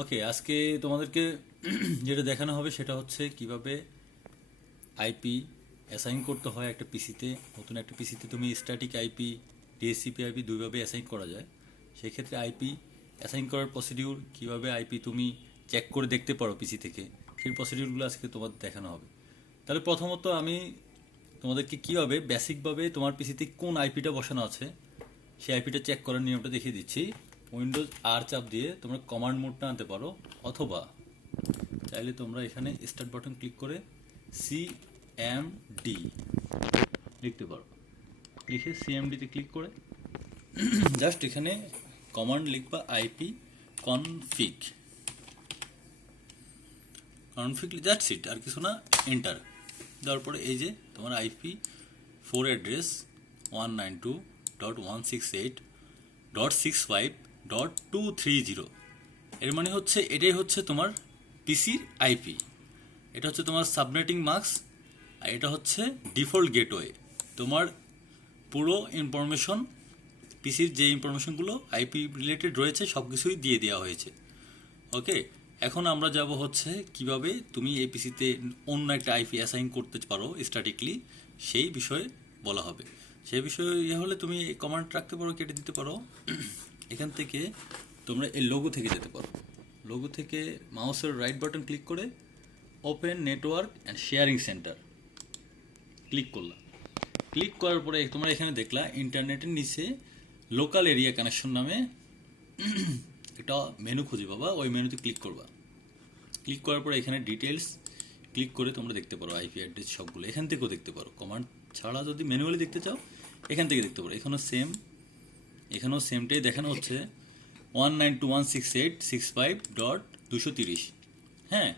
ওকে, আজকে তোমাদেরকে যেটা দেখানো হবে সেটা হচ্ছে কিভাবে আইপি অ্যাসাইন করতে হয় একটা পিসিতে। নতুন একটা পিসিতে তুমি স্ট্যাটিক আইপি, ডিএসসিপি আইপি দুইভাবে অ্যাসাইন করা যায়। সেক্ষেত্রে আইপি অ্যাসাইন করার প্রসিডিউর, কিভাবে আইপি তুমি চেক করে দেখতে পারো পিসি থেকে, সেই প্রসিডিউরগুলো আজকে তোমাদের দেখানো হবে। তাহলে প্রথমত আমি তোমাদেরকে কীভাবে বেসিকভাবে তোমার পিসিতে কোন আইপিটা বসানো আছে সেই আইপিটা চেক করার নিয়মটা দেখিয়ে দিচ্ছি। উইন্ডোজ আর চাপ দিয়ে তোমরা কমান্ড মোডটা আনতে পারো, অথবা চাইলে তোমরা এখানে স্টার্ট বাটন ক্লিক করে সিএমডি লিখতে পারো। লিখে সিএমডিতে ক্লিক করে জাস্ট এখানে কমান্ড লিখবা IP config config, that's it, আর কিছু না। এন্টার দেওয়ার পরে এই যে তোমার আইপি 4 অ্যাড্রেস 192.168.65.230, এর মানে হচ্ছে এটাই হচ্ছে তোমার পিসির আইপি। এটা হচ্ছে তোমার সাবনেটিং মাস্ক, আর এটা হচ্ছে ডিফল্ট গেটওয়ে। তোমার পুরো ইনফরমেশন, পিসির যে ইনফরমেশনগুলো আইপি রিলেটেড রয়েছে সব কিছুই দিয়ে দেওয়া হয়েছে। ওকে, এখন আমরা যাব হচ্ছে কিভাবে তুমি এই পিসিতে অন্য একটা আইপি অ্যাসাইন করতে পারো স্ট্যাটিকলি, সেই বিষয়ে বলা হবে। সেই বিষয়ে হলে তুমি কমান্ড রাখতে পারো, কেটে দিতে পারো। এখান থেকে তোমরা এই লোগো থেকে যেতে পারো। লোগো থেকে মাউসের রাইট বাটন ক্লিক করে open network and sharing centre click করলাম। ক্লিক করার পরে তোমরা এখানে দেখলা ইন্টারনেটের নিচে লোকাল এরিয়া কানেকশন নামে একটা মেনু খুঁজে পাবা, ওই মেনুতে ক্লিক করবা। ক্লিক করার পরে এখানে ডিটেলস ক্লিক করে তোমরা দেখতে পারো আইপি অ্যাড্রেস সবগুলো, এখান থেকেও দেখতে পারো। কমান্ড ছাড়া যদি ম্যানুয়ালি দেখতে চাও এখান থেকে দেখতে পারো। এখানেও সেমটাই দেখানো হচ্ছে 192.168.65.230। হ্যাঁ,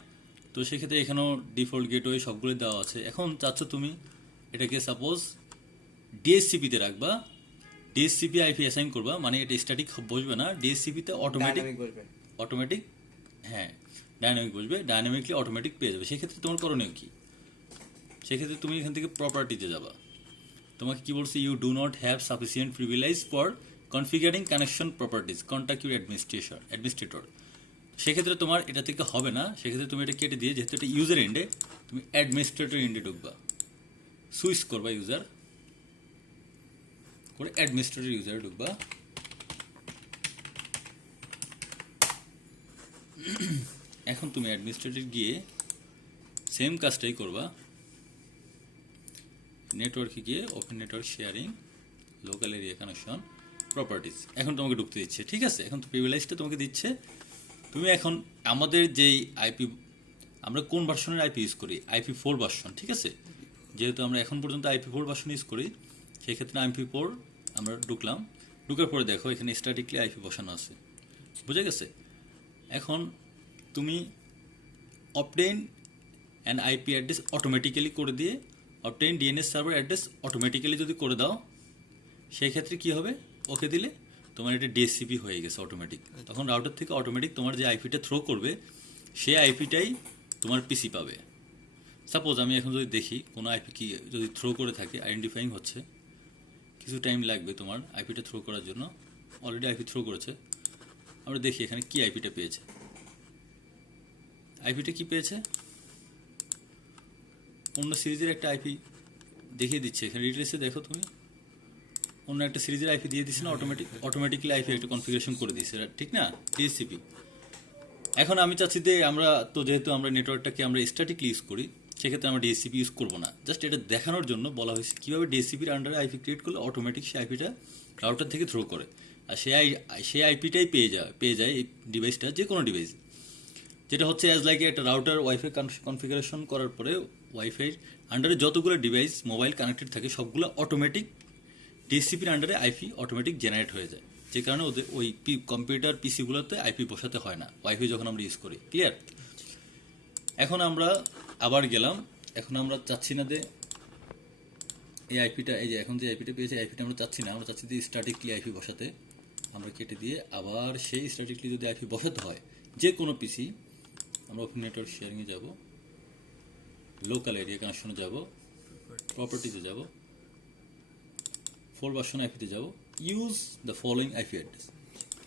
তো সেক্ষেত্রে এখানেও ডিফল্ট গেটওয়ে সবগুলো দেওয়া আছে। এখন চাচ্ছ তুমি এটাকে সাপোজ ডিএসসিপিতে রাখবা, ডিএসসিপি আইপি অ্যাসাইন করবা, মানে এটা স্ট্যাটিক বসবে না, ডিএসসিপিতে অটোমেটিক, হ্যাঁ ডাইনামিক বসবে, ডাইনামিকলি অটোমেটিক পেয়ে যাবে। সেক্ষেত্রে তোমার করণীয় কি? সেক্ষেত্রে তুমি এখান থেকে প্রপার্টিতে যাবা। তোমাকে কি বলছে? You do not have sufficient privilege for configuring connection properties, contact your administrator. সেক্ষেত্রে তোমার এটা থেকে হবে না, সেক্ষেত্রে তুমি এটা কেটে দিয়ে, যেহেতু এটা ইউজার এন্ডে, তুমি অ্যাডমিনিস্ট্রেটর এন্ডে ঢুকবা, সুইচ করবা ইউজার করে অ্যাডমিনিস্ট্রেটর ইউজারে ঢুকবা। এখন তুমি অ্যাডমিনিস্ট্রেটর গিয়ে সেম কাজটাই করবা। নেটওয়ার্কে গিয়ে open network sharing local area connection properties, এখন তোমাকে ঢুকতে দিচ্ছে। ঠিক আছে, এখন তো প্রিভিলেজটা তোমাকে দিচ্ছে। তুমি এখন আমাদের যেই আইপি, আমরা কোন ভার্সনের আইপি ইউজ করি? IP4 version. ঠিক আছে, যেহেতু আমরা এখন পর্যন্ত IP4 ভার্সন ইউজ করি, সেক্ষেত্রে IP4 আমরা ঢুকলাম। ঢুকার পরে দেখো এখানে স্ট্যাটিকলি আইপি বসানো আছে, বুঝে গেছে? এখন তুমি obtain and IP address automatically করে দিয়ে, obtain DNS server address automatically যদি করে দাও, সেই ক্ষেত্রে কি হবে? ওকে দিলে তোমার এটা ডিএসসিপি হয়ে গেছে অটোমেটিক। তখন রাউটার থেকে অটোমেটিক তোমার যে আইপিটা থ্রো করবে সেই আইপিটাই তোমার পিসি পাবে। সাপোজ আমি এখন যদি দেখি কোনো আইপি কি যদি থ্রো করে থাকে, আইডেন্টিফাইং হচ্ছে, কিছু টাইম লাগবে তোমার আইপিটা থ্রো করার জন্য। অলরেডি আইপি থ্রো করেছে, আমরা দেখি এখানে কি আইপিটা পেয়েছে। আইপিটা কি পেয়েছে? অন্য সিরিজের একটা আইপি দেখিয়ে দিচ্ছে এখানে ডিটেলসে। দেখো তুমি অন্য একটা সিরিজের আইপি দিয়ে দিচ্ছে না, অটোমেটিকলি আইপি একটা কনফিগারেশন করে দিচ্ছে, ঠিক না? ডিএসসিপি। এখন আমি চাচ্ছি যে আমরা তো যেহেতু আমরা নেটওয়ার্কটাকে আমরা স্ট্যাটিকলি ইউজ করি, সেক্ষেত্রে আমরা ডিএসসিপি ইউজ করবো না। জাস্ট এটা দেখানোর জন্য বলা হয়েছে কীভাবে ডিএসসিপির আন্ডারে আইপি ক্রিয়েট করলে অটোমেটিক সেই আইপিটা রাউটার থেকে থ্রো করে, আর সেই আইপিটাই পেয়ে যায় এই ডিভাইসটা, যে কোনো ডিভাইস, যেটা হচ্ছে অ্যাজ লাইক একটা রাউটার ওয়াইফাই কনফিগারেশন করার পরে ওয়াইফাই আন্ডারে যতগুলো ডিভাইস মোবাইল কানেক্টেড থাকে সবগুলো অটোমেটিক ডিএসসিপির আন্ডারে আইপি অটোমেটিক জেনারেট হয়ে যায়, যে কারণে ওদের ওই কম্পিউটার পিসিগুলোতে আইপি বসাতে হয় না ওয়াইফাই যখন আমরা ইউজ করি। ক্লিয়ার? এখন আমরা আবার গেলাম। এখন আমরা চাচ্ছি না যে এই আইপিটা, এই যে এখন যে আইপিটা পেয়েছে আইপিটা আমরা চাচ্ছি না, আমরা চাচ্ছি যে স্ট্যাটিকলি আইপি বসাতে। আমরা কেটে দিয়ে আবার সেই স্ট্যাটিকলি যদি আইপি বসাতে হয় যে কোনো পিসি, আমরা ওপেন নেটওয়ার্ক শেয়ারিংয়ে যাব, লোকাল এরিয়া কানেকশনে যাব, প্রপার্টিতে যাব, 4 ভার্সন আইপিতে যাব, use the following IP address,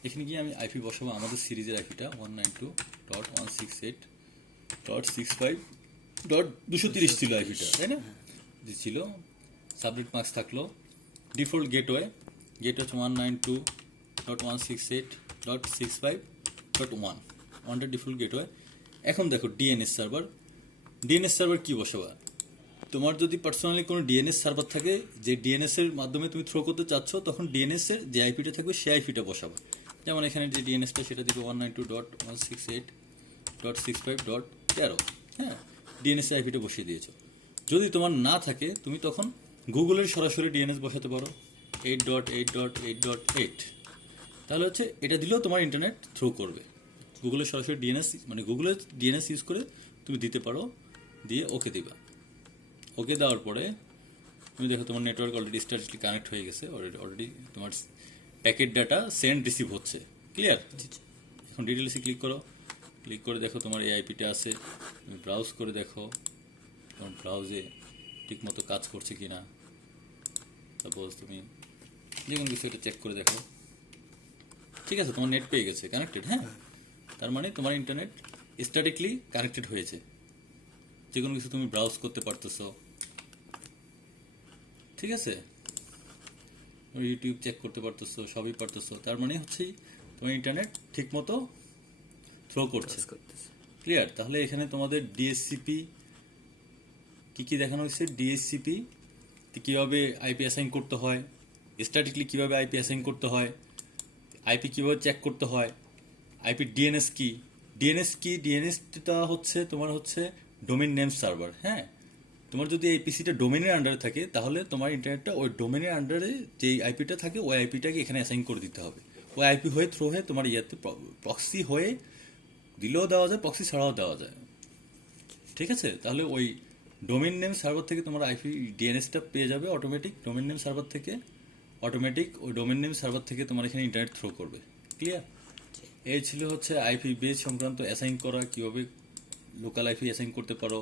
এখানে গিয়ে আমি আইপি বসাবো আমাদের সিরিজের আইপিটা 192.168.65.230 ছিল আইপিটা, তাই না? যে ছিল সাবনেট মাস্ক থাকলো, ডিফল্ট গেটওয়ে হচ্ছে 192.168.65.1 ওয়ানটা ডিফল্ট গেটওয়ে। এখন দেখো ডিএনএস সার্ভার কি বসাবা? তোমার যদি পার্সোনালি কোনো ডিএনএস সার্ভার থাকে, যে ডিএনএস এর মাধ্যমে তুমি থ্রো করতে চাচ্ছ, তখন ডিএনএস এর যে আইপিটা থাকবে সেই আইপিটা বসাবা। যেমন এখানে যে ডিএনএসটা সেটা দিবে 192.168.65.13, হ্যাঁ, ডিএনএস এর আইপিটা বসিয়ে দিয়েছো। যদি তোমার না থাকে তুমি তখন গুগলের সরাসরি ডিএনএস বসাতে পারো 8.8.8.8, তাহলে হচ্ছে এটা দিলেও তোমার ইন্টারনেট থ্রো করবে। গুগলের সরাসরি ডিএনএস মানে গুগলের ডিএনএস ইউজ করে তুমি দিতে পারো, দিয়ে ওকে দিবা। ওকে দেওয়ার পরে তুমি দেখো তোমার নেটওয়ার্ক অলরেডি স্ট্যাটিকলি কানেক্ট হয়ে গেছে, অলরেডি তোমার প্যাকেট ডাটা সেন্ড রিসিভ হচ্ছে, ক্লিয়ার? এখন ডিটেলসে ক্লিক করে দেখো তোমার এই আইপিটা আছে, তুমি ব্রাউজ করে দেখো তোমার ব্রাউজে ঠিকমতো কাজ করছে কিনা। সাপোজ তুমি যে কোনো কিছু এটা চেক করে দেখো, ঠিক আছে, তোমার নেট পেয়ে গেছে, কানেক্টেড, হ্যাঁ, তার মানে তোমার ইন্টারনেট স্ট্যাটিকলি কানেক্টেড হয়েছে, যে কোনো কিছু তুমি ব্রাউজ করতে পারতেছো, ঠিক আছে, ইউটিউব চেক করতে পারতেছো, সবই পারতেছো, তার মানে হচ্ছে তোমার ইন্টারনেট ঠিক মতো থ্রো করছে, ক্লিয়ার? তাহলে এখানে তোমাদের ডিএসসিপি কি দেখানো হয়েছে, ডিএসসিপি কীভাবে আইপি অ্যাসাইন করতে হয়, স্ট্যাটিকলি কীভাবে আইপি অ্যাসাইন করতে হয়, আইপি কীভাবে চেক করতে হয়, আইপি ডিএনএস কি, ডিএনএসটা হচ্ছে তোমার হচ্ছে ডোমেইন নেম সার্ভার, হ্যাঁ। তোমার যদি এই পিসিটা ডোমেনের আন্ডারে থাকে, তাহলে তোমার ইন্টারনেটটা ওই ডোমেনের আন্ডারে যেই আইপিটা থাকে ওই আইপিটাকে এখানে অ্যাসাইন করে দিতে হবে। ওই আইপি হয়ে থ্রো হয়ে তোমার ইয়াতে প্রক্সি হয়ে দিলেও দেওয়া যায়, প্রক্সি ছাড়াও দেওয়া যায়, ঠিক আছে? তাহলে ওই ডোমেইন নেম সার্ভার থেকে তোমার আইপি ডিএনএসটা পেয়ে যাবে অটোমেটিক, ডোমেইন নেম সার্ভার থেকে ওই ডোমেইন নেম সার্ভার থেকে তোমার এখানে ইন্টারনেট থ্রো করবে, ক্লিয়ার? এই ছিল হচ্ছে আইপি বেস সংক্রান্ত অ্যাসাইন করা, কীভাবে লোকাল আইপি অ্যাসাইন করতে পারো,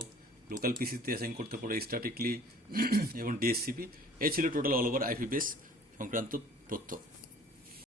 লোকাল পিসিতে অ্যাসাইন করতে পারো স্ট্যাটিকলি এবং ডিএসসিপি। এই ছিল total all over IP base সংক্রান্ত তথ্য।